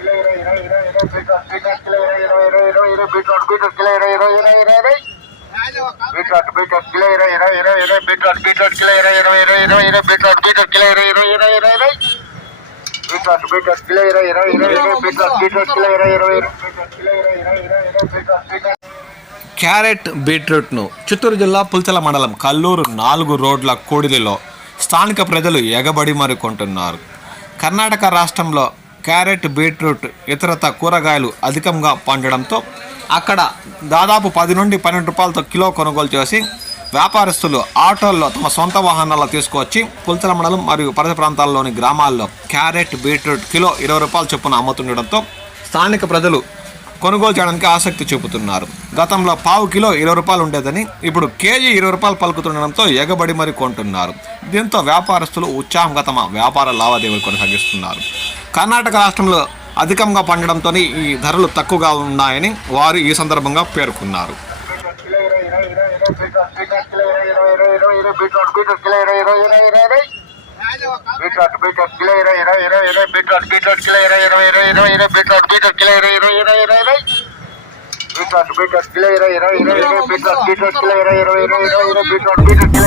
Kilo ఇరవై ఇరవై ఇరవై ఇరవై బీట్రూట్ బీట్రూట్ కిలో ఇరవై ఇరవై ఇరవై ఇరవై ఇరవై బీట్రూట్ బీట్రూట్ కిలో ఇరవై ఇరవై ఇరవై ఇరవై ఇరవై బీట్రూట్ బీట్రూట్ కిలో ఇరవై ఇరవై ఇరవై ఇరవై బీట్రూట్ బీట్రూట్ కిలో ఇరవై ఇరవై ఇరవై ఇరవై ఇరవై బీట్రూట్ బీట్రూట్ కిలో ఇరవై ఇరవై ఇరవై ఇరవై ఇరవై బీట్రూట్ బీట్రూట్ కిలో ఇరవై ఇరవై ఇరవై ఇరవై బీట్రూట్ బీట్రూట్ కిలో ఇరవై ఇరవై ఇరవై బీట్రూట్ కిలో ఇరవై ఇరవై ఇరవై ఇరవై బీట్రూట్ బీట్రూట్ క్యారెట్ బీట్రూట్ను చిత్తూరు జిల్లా పుల్చల మండలం కల్లూరు నాలుగు రోడ్ల కూడిలిలో స్థానిక ప్రజలు ఎగబడి మరికొంటున్నారు. కర్ణాటక రాష్ట్రంలో క్యారెట్ బీట్రూట్ ఇతరత కూరగాయలు అధికంగా పండడంతో అక్కడ దాదాపు పది నుండి పన్నెండు రూపాయలతో కిలో కొనుగోలు చేసి వ్యాపారస్తులు ఆటోల్లో తమ సొంత వాహనాల్లో తీసుకువచ్చి పుల్చల మండలం మరియు పరిసర ప్రాంతాల్లోని గ్రామాల్లో క్యారెట్ బీట్రూట్ కిలో ఇరవై రూపాయల చొప్పున అమ్ముతుండడంతో స్థానిక ప్రజలు కొనుగోలు చేయడానికి ఆసక్తి చూపుతున్నారు. గతంలో పావు కిలో ఇరవై రూపాయలు ఉండేదని ఇప్పుడు కేజీ ఇరవై రూపాయలు పలుకుతుండడంతో ఎగబడి మరి కొంటున్నారు. దీంతో వ్యాపారస్తులు ఉత్సాహంగా తమ వ్యాపార లావాదేవీలు కొనసాగిస్తున్నారు. కర్ణాటక రాష్ట్రంలో అధికంగా పండడంతో ఈ ధరలు తక్కువగా ఉన్నాయని వారు ఈ సందర్భంగా పేర్కొన్నారు బీట్రూట్ బీట్రూట్ కిలో ఇరవై ఇరవై ఇరవై ఇరవై బీట్రూట్ బీట్రూట్ కిలో ఇరవై ఇరవై ఇరవై ఇరవై ఇరవై బీట్రూట్ బీట్రూట్ కిలో ఇరవై ఇరవై ఇరవై ఇరవై ఇరవై బీట్రూట్ బీట్రూట్ కిలో ఇరవై ఇరవై ఇరవై ఇరవై బీట్రూట్ బీట్రూట్ కిలో ఇరవై ఇరవై ఇరవై ఇరవై ఇరవై బీట్రూట్ బీట్రూట్